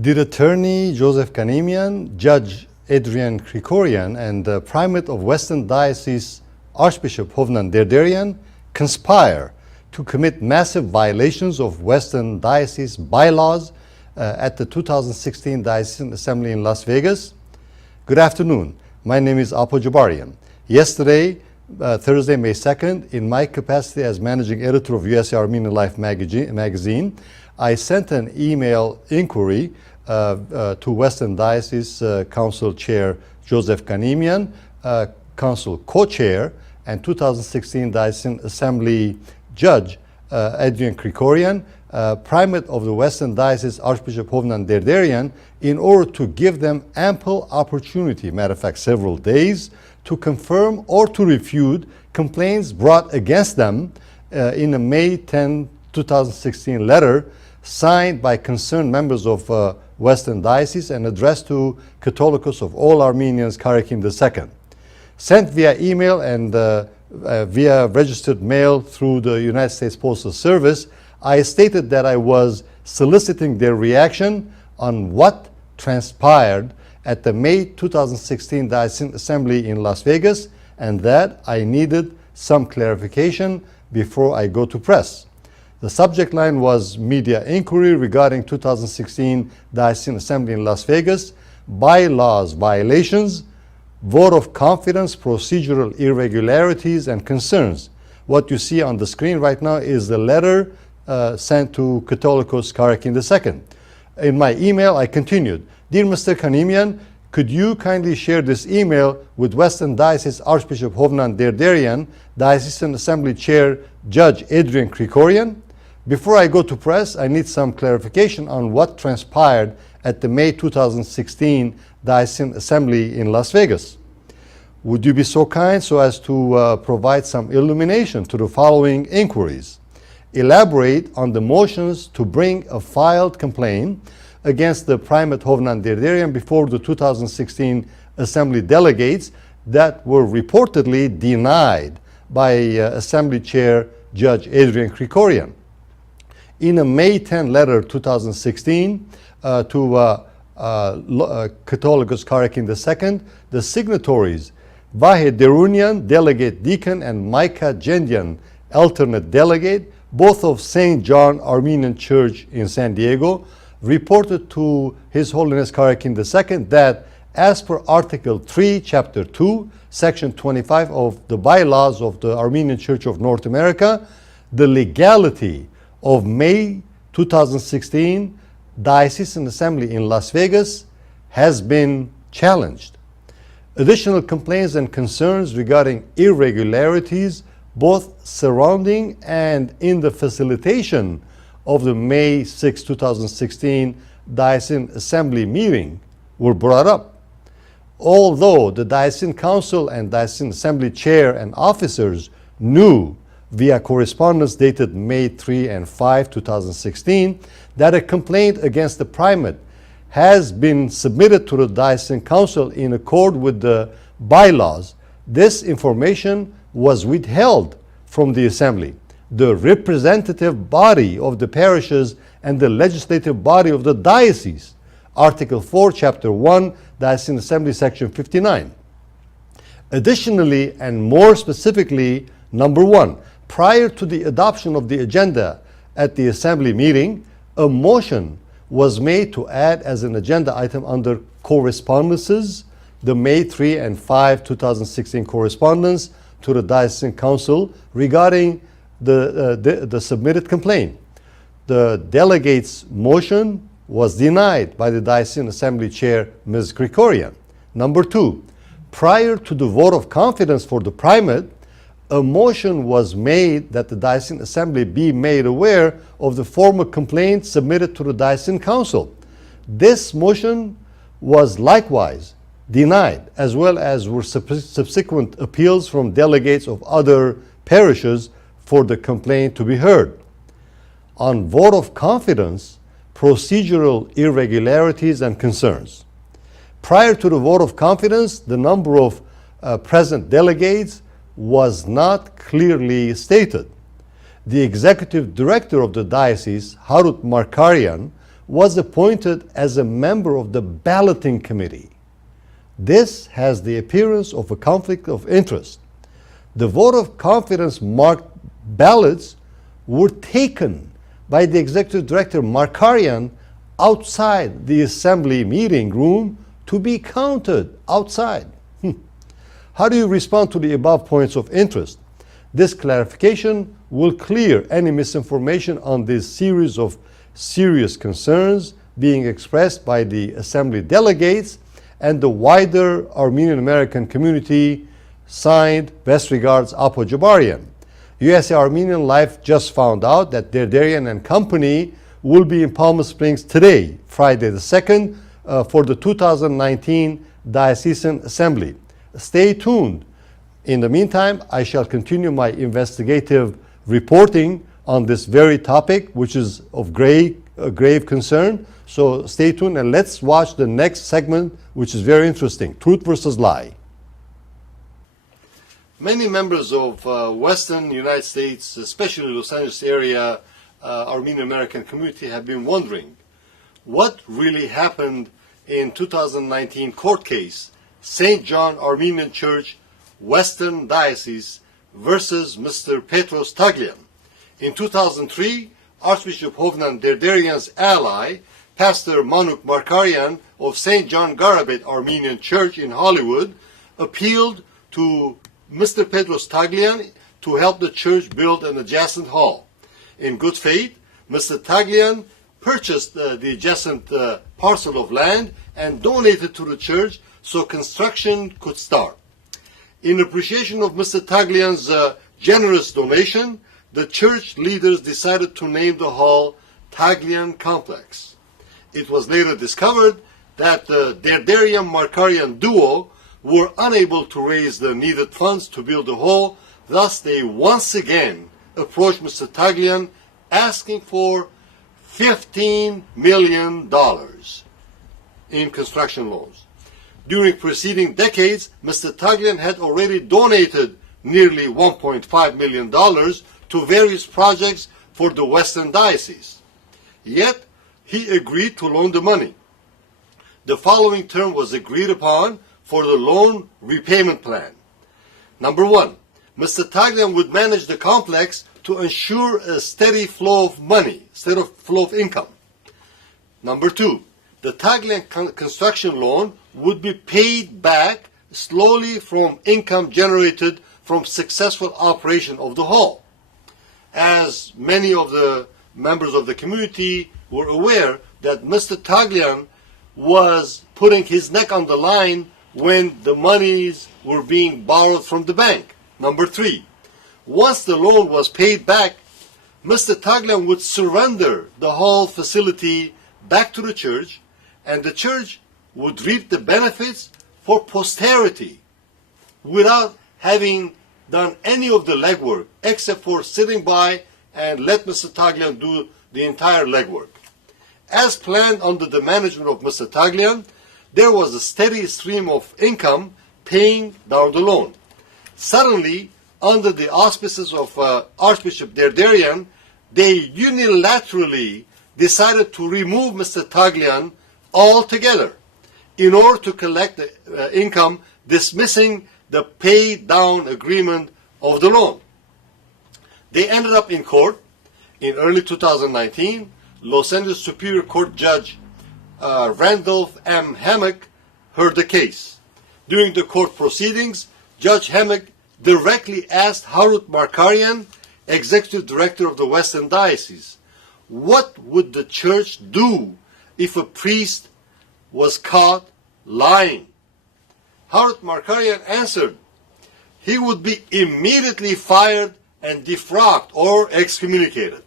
Did Attorney Joseph Kanimian, Judge Adrienne Krikorian, and the Primate of Western Diocese Archbishop Hovnan Derderian conspire to commit massive violations of Western Diocese bylaws at the 2016 Diocesan Assembly in Las Vegas? Good afternoon. My name is Jabarian. Yesterday, Thursday, May 2nd, in my capacity as managing editor of USA Armenian Life magazine, I sent an email inquiry to Western Diocese Council Chair Joseph Kanimian, Council Co-Chair, and 2016 Diocesan Assembly Judge Adrienne Krikorian, Primate of the Western Diocese Archbishop Hovnan Derderian, in order to give them ample opportunity, matter of fact several days, to confirm or to refute complaints brought against them in a May 10, 2016 letter signed by concerned members of Western Diocese and addressed to Catholicos of all Armenians, Krikorian II. Sent via email and via registered mail through the United States Postal Service, I stated that I was soliciting their reaction on what transpired at the May 2016 Diocesan Assembly in Las Vegas, and that I needed some clarification before I go to press. The subject line was media inquiry regarding 2016 Diocesan Assembly in Las Vegas, bylaws violations, vote of confidence, procedural irregularities, and concerns. What you see on the screen right now is the letter sent to Catholicos Krikorian II. In my email, I continued, Dear Mr. Kanimian, could you kindly share this email with Western Diocese Archbishop Hovnan Derderian, Diocesan Assembly Chair Judge Adrienne Krikorian? Before I go to press, I need some clarification on what transpired at the May 2016 Diocesan Assembly in Las Vegas. Would you be so kind so as to provide some illumination to the following inquiries? Elaborate on the motions to bring a filed complaint against the Primate Hovnan Derderian before the 2016 Assembly delegates that were reportedly denied by Assembly Chair Judge Adrienne Krikorian. In a May 10 letter 2016 to Catholicos Krikorian II, the signatories Vahe Derunian, delegate deacon, and Micah Gendian, alternate delegate, both of St. John Armenian Church in San Diego, reported to His Holiness Krikorian II that as per Article 3, Chapter 2, Section 25 of the bylaws of the Armenian Church of North America, the legality of May 2016 Diocesan Assembly in Las Vegas has been challenged. Additional complaints and concerns regarding irregularities both surrounding and in the facilitation of the May 6, 2016 Diocesan Assembly meeting were brought up. Although the Diocesan Council and Diocesan Assembly Chair and officers knew via correspondence dated May 3 and 5, 2016, that a complaint against the primate has been submitted to the Diocesan Council in accord with the bylaws, this information was withheld from the Assembly, the representative body of the parishes and the legislative body of the diocese. Article 4, Chapter 1, Diocesan Assembly, Section 59. Additionally, and more specifically, number 1, prior to the adoption of the agenda at the Assembly meeting, a motion was made to add as an agenda item under correspondences the May 3 and 5, 2016 correspondence to the Diocesan Council regarding the submitted complaint. The delegate's motion was denied by the Diocesan Assembly Chair, Ms. Krikorian. Number 2, prior to the vote of confidence for the primate, a motion was made that the Diocesan Assembly be made aware of the formal complaint submitted to the Diocesan Council. This motion was likewise denied, as well as were subsequent appeals from delegates of other parishes for the complaint to be heard. On vote of confidence, procedural irregularities and concerns. Prior to the vote of confidence, the number of present delegates was not clearly stated. The executive director of the diocese, Harut Markarian, was appointed as a member of the balloting committee. This has the appearance of a conflict of interest. The vote of confidence marked ballots were taken by the executive director Markarian outside the assembly meeting room to be counted outside. How do you respond to the above points of interest? This clarification will clear any misinformation on this series of serious concerns being expressed by the assembly delegates and the wider Armenian American community. Signed, best regards, Apo Jabarian. USA Armenian Life just found out that Derderian and company will be in Palm Springs today, Friday the 2nd, for the 2019 Diocesan Assembly. Stay tuned. In the meantime, I shall continue my investigative reporting on this very topic, which is of grave concern. So stay tuned and let's watch the next segment, which is very interesting, Truth versus Lie. Many members of Western United States, especially Los Angeles area, Armenian American community have been wondering what really happened in 2019 court case, St. John Armenian Church, Western Diocese versus Mr. Petros Taglian. In 2003, Archbishop Hovnan Derderian's ally, Pastor Manuk Markarian of St. John Garabet Armenian Church in Hollywood, appealed to Mr. Petros Taglian to help the church build an adjacent hall. In good faith, Mr. Taglian purchased the adjacent parcel of land and donated to the church so construction could start. In appreciation of Mr. Taglian's generous donation, the church leaders decided to name the hall Taglian Complex. It was later discovered that the Derderian Markarian duo were unable to raise the needed funds to build the hall. Thus, they once again approached Mr. Taglian asking for $15 million in construction loans. During preceding decades, Mr. Taglian had already donated nearly $1.5 million to various projects for the Western Diocese. Yet, he agreed to loan the money. The following term was agreed upon for the loan repayment plan. Number one, Mr. Taglian would manage the complex to ensure a steady flow of money, steady flow of income. Number two, the Taglian construction loan would be paid back slowly from income generated from successful operation of the hall. As many of the members of the community were aware that Mr. Taglian was putting his neck on the line when the monies were being borrowed from the bank. Number three, once the loan was paid back, Mr. Taglian would surrender the hall facility back to the church, and the church would reap the benefits for posterity without having done any of the legwork except for sitting by and let Mr. Taglian do the entire legwork. As planned under the management of Mr. Taglian, there was a steady stream of income paying down the loan. Suddenly, under the auspices of Archbishop Derderian, they unilaterally decided to remove Mr. Taglian altogether in order to collect the income, dismissing the pay down agreement of the loan. They ended up in court in early 2019. Los Angeles Superior Court Judge Randolph M. Hammock heard the case. During the court proceedings, Judge Hammock directly asked Harut Markarian, Executive Director of the Western Diocese, what would the church do if a priest was caught lying? Harut Markarian answered, he would be immediately fired and defrocked or excommunicated.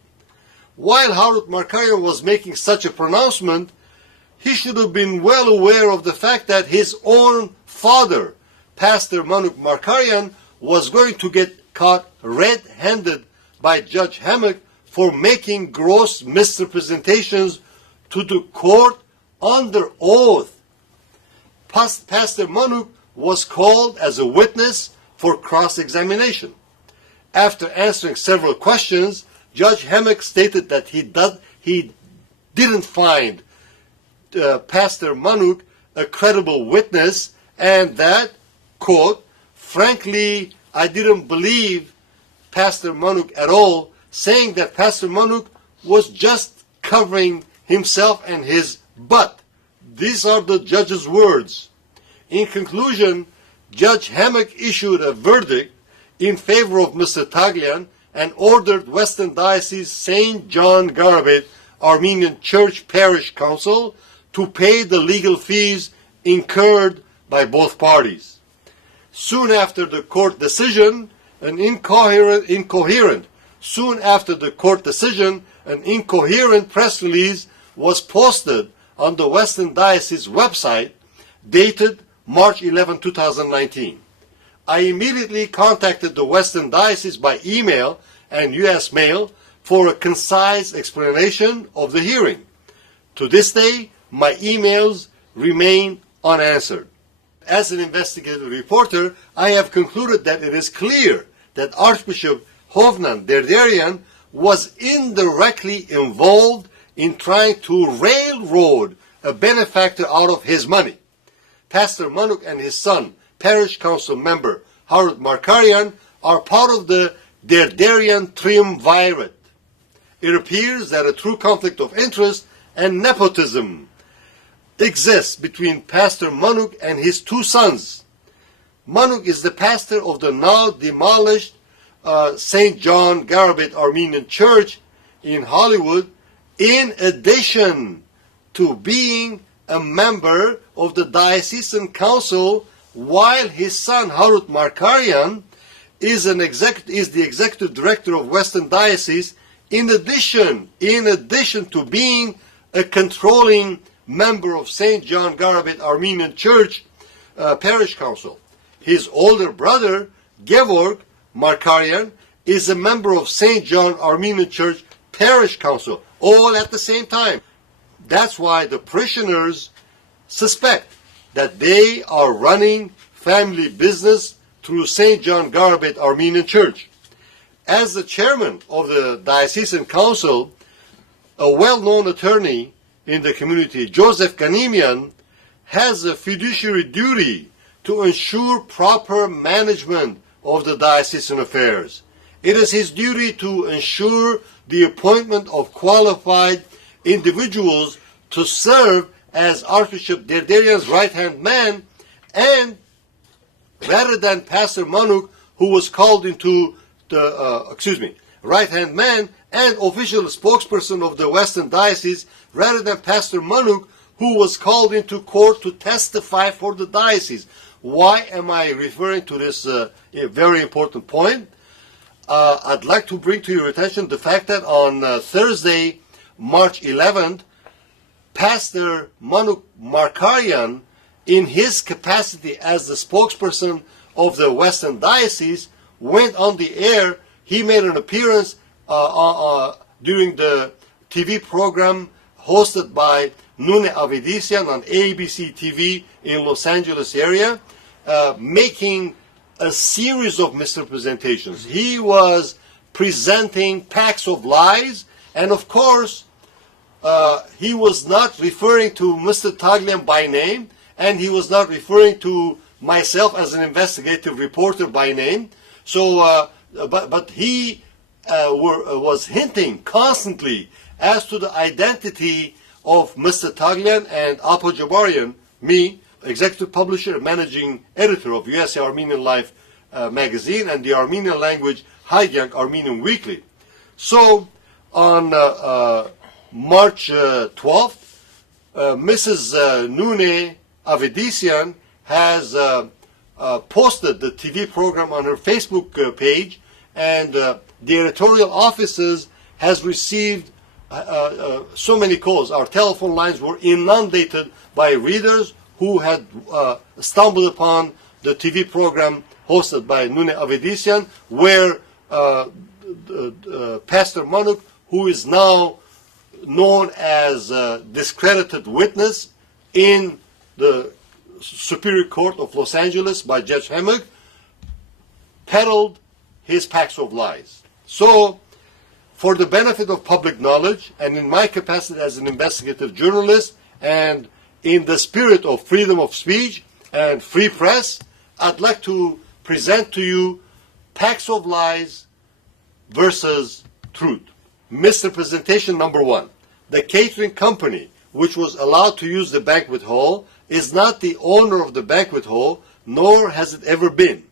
While Harut Markarian was making such a pronouncement, he should have been well aware of the fact that his own father, Pastor Manuk Markarian, was going to get caught red-handed by Judge Hammock for making gross misrepresentations to the court under oath. Pastor Manuk was called as a witness for cross-examination. After answering several questions, Judge Hammock stated that he didn't find Pastor Manuk a credible witness, and that, quote, frankly, I didn't believe Pastor Manuk at all, saying that Pastor Manuk was just covering himself and his butt. These are the judge's words. In conclusion, Judge Hammock issued a verdict in favor of Mr. Taglian and ordered Western Diocese St. John Garabit Armenian Church Parish Council to pay the legal fees incurred by both parties. Soon after the court decision, an incoherent press release was posted on the Western Diocese website dated March 11, 2019. I immediately contacted the Western Diocese by email and U.S. mail for a concise explanation of the hearing. To this day, my emails remain unanswered. As an investigative reporter, I have concluded that it is clear that Archbishop Hovnan Derderian was indirectly involved in trying to railroad a benefactor out of his money. Pastor Manuk and his son, Parish Council member Harut Markarian, are part of the Derderian triumvirate. It appears that a true conflict of interest and nepotism exists between Pastor Manuk and his two sons. Manuk is the pastor of the now demolished St. John Garabit Armenian Church in Hollywood, in addition to being a member of the Diocesan Council, while his son Harut Markarian is the executive director of Western Diocese, in addition to being a controlling member of St. John Garabit Armenian Church Parish Council. His older brother, Gevorg Markarian, is a member of St. John Armenian Church Parish Council, all at the same time. That's why the parishioners suspect that they are running family business through St. John Garabit Armenian Church. As the chairman of the Diocesan Council, a well-known attorney in the community, Joseph Kanimian, has a fiduciary duty to ensure proper management of the diocesan affairs. It is his duty to ensure the appointment of qualified individuals to serve as Archbishop Derderian's right-hand man, and rather than Pastor Manuk, who was called into the, right-hand man and official spokesperson of the Western Diocese, rather than Pastor Manuk, who was called into court to testify for the diocese. Why am I referring to this very important point? I'd like to bring to your attention the fact that on Thursday, March 11th, Pastor Manuk Markarian, in his capacity as the spokesperson of the Western Diocese, went on the air. He made an appearance during the TV program hosted by Nune Avedisian on ABC TV in Los Angeles area, making a series of misrepresentations. He was presenting packs of lies, and of course, he was not referring to Mr. Taglian by name, and he was not referring to myself as an investigative reporter by name. So, but he was hinting constantly as to the identity of Mr. Taglian and Apo Jabarian, me, executive publisher and managing editor of USA Armenian Life magazine and the Armenian language Hagyang Armenian Weekly. So on March 12th, Mrs. Nune Avedisian has posted the TV program on her Facebook page, and the editorial offices has received so many calls. Our telephone lines were inundated by readers who had stumbled upon the TV program hosted by Nune Avedisian, where Pastor Manuk, who is now known as a discredited witness in the Superior Court of Los Angeles by Judge Hammock, peddled his packs of lies. So For the benefit of public knowledge, and in my capacity as an investigative journalist, and in the spirit of freedom of speech and free press, I'd like to present to you Packs of Lies versus Truth. Misrepresentation number one. The catering company, which was allowed to use the banquet hall, is not the owner of the banquet hall, nor has it ever been.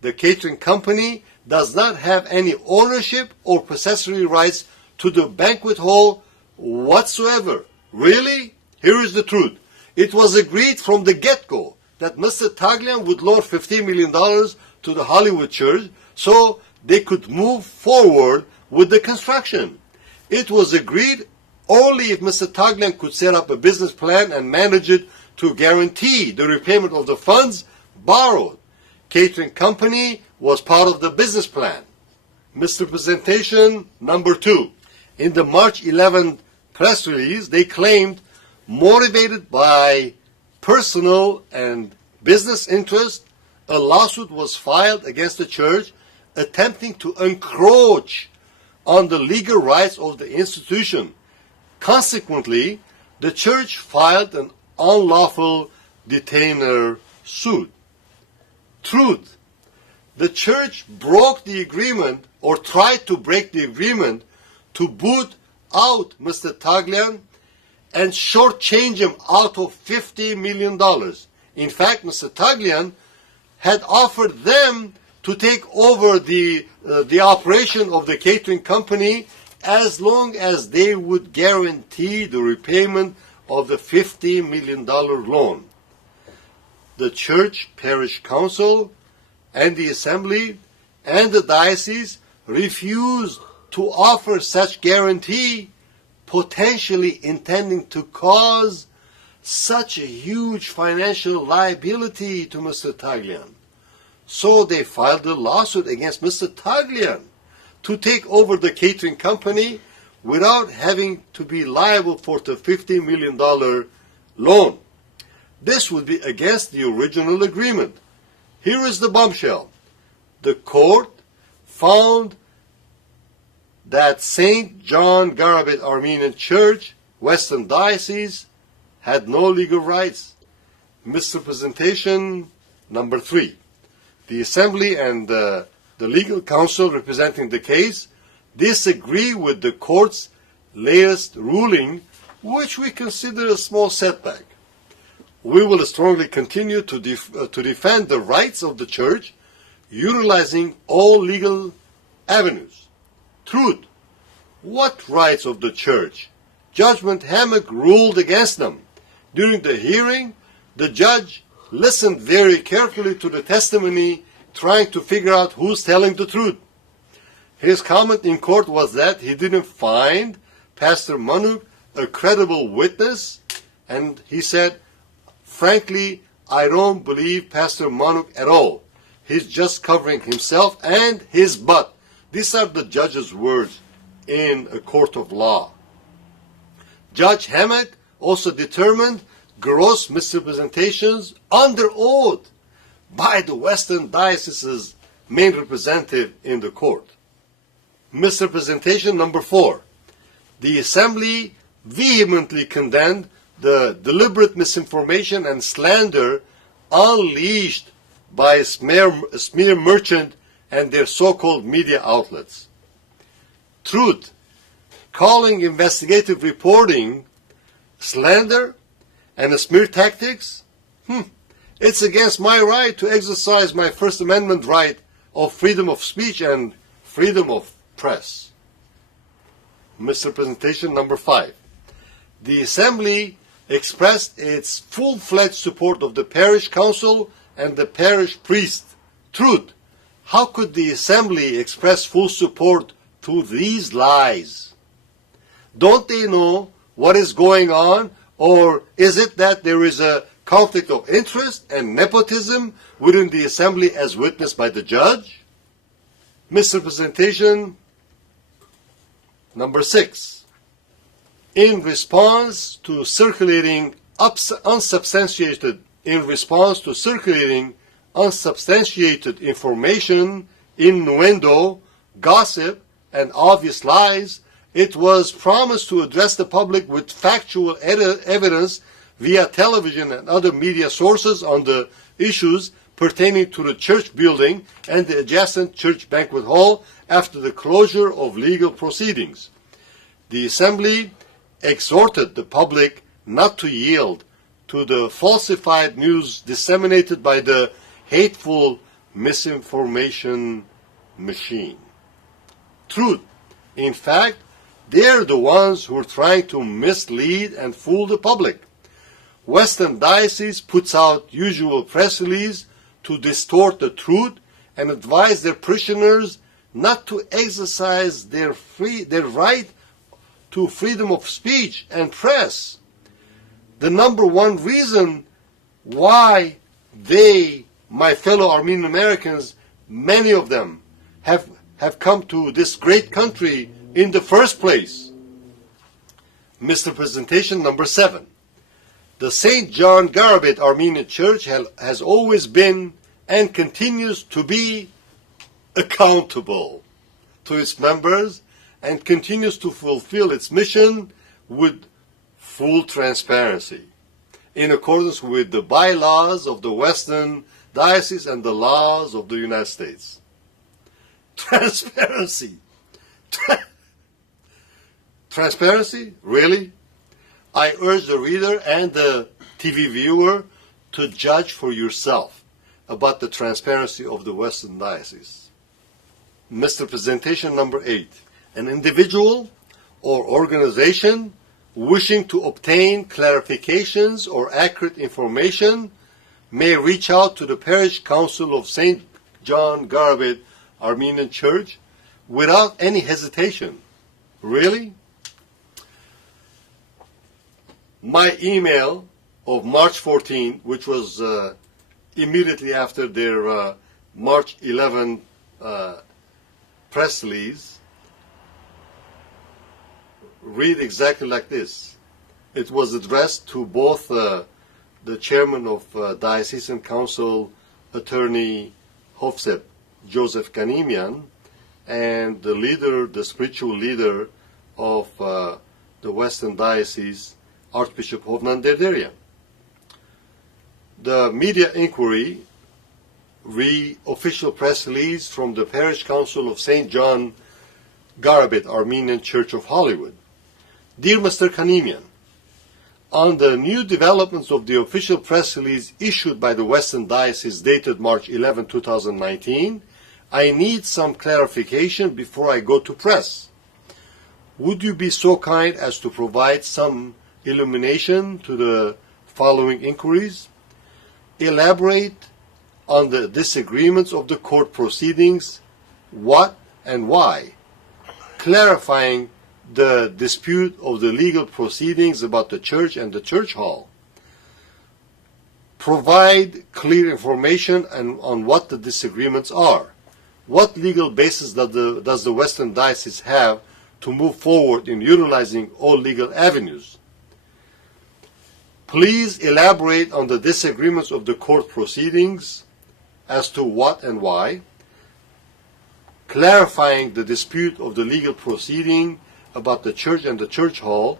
The catering company does not have any ownership or possessory rights to the banquet hall whatsoever. Really? Here is the truth. It was agreed from the get-go that Mr. Taglian would loan $15 million to the Hollywood Church so they could move forward with the construction. It was agreed only if Mr. Taglian could set up a business plan and manage it to guarantee the repayment of the funds borrowed. Catering company was part of the business plan. Misrepresentation number two. In the March 11th press release, they claimed, motivated by personal and business interest, a lawsuit was filed against the church attempting to encroach on the legal rights of the institution. Consequently, the church filed an unlawful detainer suit. Truth. The church broke the agreement, or tried to break the agreement, to boot out Mr. Taglian and shortchange him out of $50 million. In fact, Mr. Taglian had offered them to take over the operation of the catering company as long as they would guarantee the repayment of the $50 million loan. The church parish council and the assembly and the diocese refused to offer such guarantee, potentially intending to cause such a huge financial liability to Mr. Taglian. So they filed a lawsuit against Mr. Taglian to take over the catering company without having to be liable for the $50 million loan. This would be against the original agreement. Here is the bombshell. The court found that St. John Garabet Armenian Church, Western Diocese, had no legal rights. Misrepresentation number three. The assembly and the legal counsel representing the case disagree with the court's latest ruling, which we consider a small setback. We will strongly continue to defend the rights of the church, utilizing all legal avenues. Truth. What rights of the church? Judgment Hammock ruled against them. During the hearing, the judge listened very carefully to the testimony, trying to figure out who's telling the truth. His comment in court was that he didn't find Pastor Manuk a credible witness, and he said, frankly, I don't believe Pastor Manuk at all. He's just covering himself and his butt. These are the judge's words in a court of law. Judge Hammock also determined gross misrepresentations under oath by the Western Diocese's main representative in the court. Misrepresentation number four. The assembly vehemently condemned the deliberate misinformation and slander unleashed by a smear merchant and their so-called media outlets. Truth. Calling investigative reporting slander and smear tactics? It's against my right to exercise my First Amendment right of freedom of speech and freedom of press. Misrepresentation number five. The assembly expressed its full-fledged support of the parish council and the parish priest. Truth. How could the assembly express full support to these lies? Don't they know what is going on? Or is it that there is a conflict of interest and nepotism within the assembly as witnessed by the judge? Misrepresentation number six. In response to circulating unsubstantiated information, innuendo, gossip, and obvious lies, it was promised to address the public with factual evidence via television and other media sources on the issues pertaining to the church building and the adjacent church banquet hall after the closure of legal proceedings. The Assembly exhorted the public not to yield to the falsified news disseminated by the hateful misinformation machine. Truth. In fact, they're the ones who are trying to mislead and fool the public. Western Diocese puts out usual press releases to distort the truth and advise their parishioners not to exercise their right to freedom of speech and press. The number one reason why they, my fellow Armenian Americans, many of them, have come to this great country in the first place. Misrepresentation number 7. The St. John Garabit Armenian Church has always been and continues to be accountable to its members and continues to fulfill its mission with full transparency in accordance with the bylaws of the Western Diocese and the laws of the United States. Transparency. Transparency? Really? I urge the reader and the TV viewer to judge for yourself about the transparency of the Western Diocese. Misrepresentation number 8. An individual or organization wishing to obtain clarifications or accurate information may reach out to the Parish Council of St. John Garabit Armenian Church without any hesitation. Really? My email of March 14, which was immediately after their March 11 press release, read exactly like this. It was addressed to both the chairman of Diocesan Council, Attorney Hofsep, Joseph Kanimian, and the leader, the spiritual leader of the Western Diocese, Archbishop Hovnan Derderian. The media inquiry, official press release from the Parish Council of St. John Garabit Armenian Church of Hollywood. Dear Mr. Kanimian, on the new developments of the official press release issued by the Western Diocese dated March 11, 2019, I need some clarification before I go to press. Would you be so kind as to provide some illumination to the following inquiries? Elaborate on the disagreements of the court proceedings, what and why, clarifying the dispute of the legal proceedings about the church and the church hall. Provide clear information on what the disagreements are. What legal basis does the Western Diocese have to move forward in utilizing all legal avenues? Please elaborate on the disagreements of the court proceedings as to what and why, clarifying the dispute of the legal proceeding about the church and the church hall,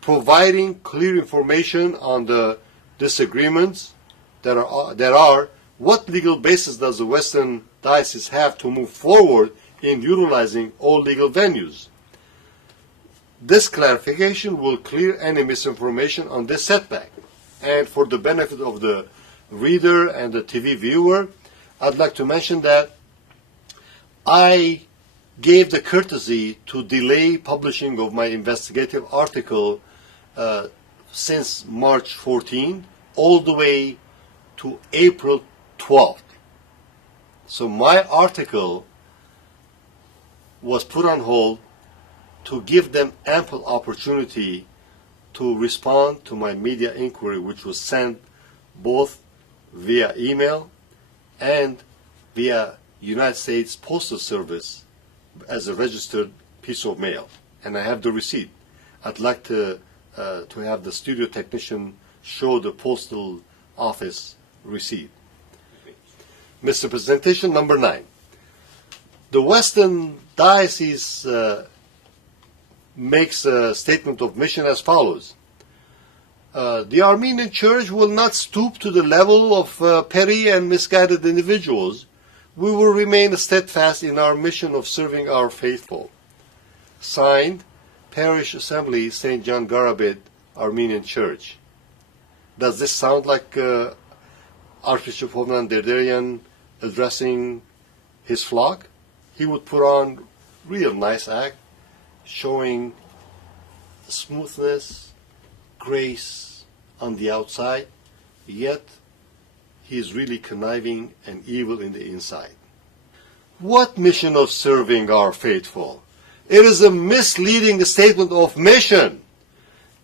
providing clear information on the disagreements that are, what legal basis does the Western Diocese have to move forward in utilizing all legal venues. This clarification will clear any misinformation on this setback. And for the benefit of the reader and the TV viewer, I'd like to mention that I gave the courtesy to delay publishing of my investigative article since March 14 all the way to April 12th. So my article was put on hold to give them ample opportunity to respond to my media inquiry, which was sent both via email and via United States Postal Service as a registered piece of mail, and I have the receipt. I'd like to have the studio technician show the postal office receipt. Misrepresentation number 9. The Western Diocese makes a statement of mission as follows. The Armenian Church will not stoop to the level of petty and misguided individuals. We will remain steadfast in our mission of serving our faithful. Signed, Parish Assembly, St. John Garabet, Armenian Church. Does this sound like Archbishop Hovnan Derderian addressing his flock? He would put on real nice act, showing smoothness, grace on the outside, yet he is really conniving and evil in the inside. What mission of serving our faithful? It is a misleading statement of mission.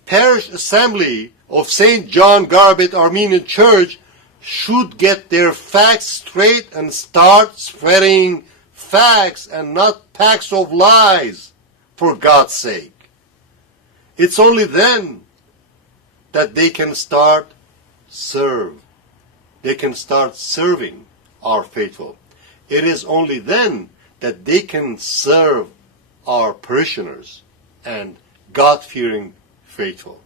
Parish Assembly of St. John Garabet Armenian Church should get their facts straight and start spreading facts and not packs of lies, for God's sake. It's only then that they can start They can start serving our faithful. It is only then that they can serve our parishioners and God-fearing faithful.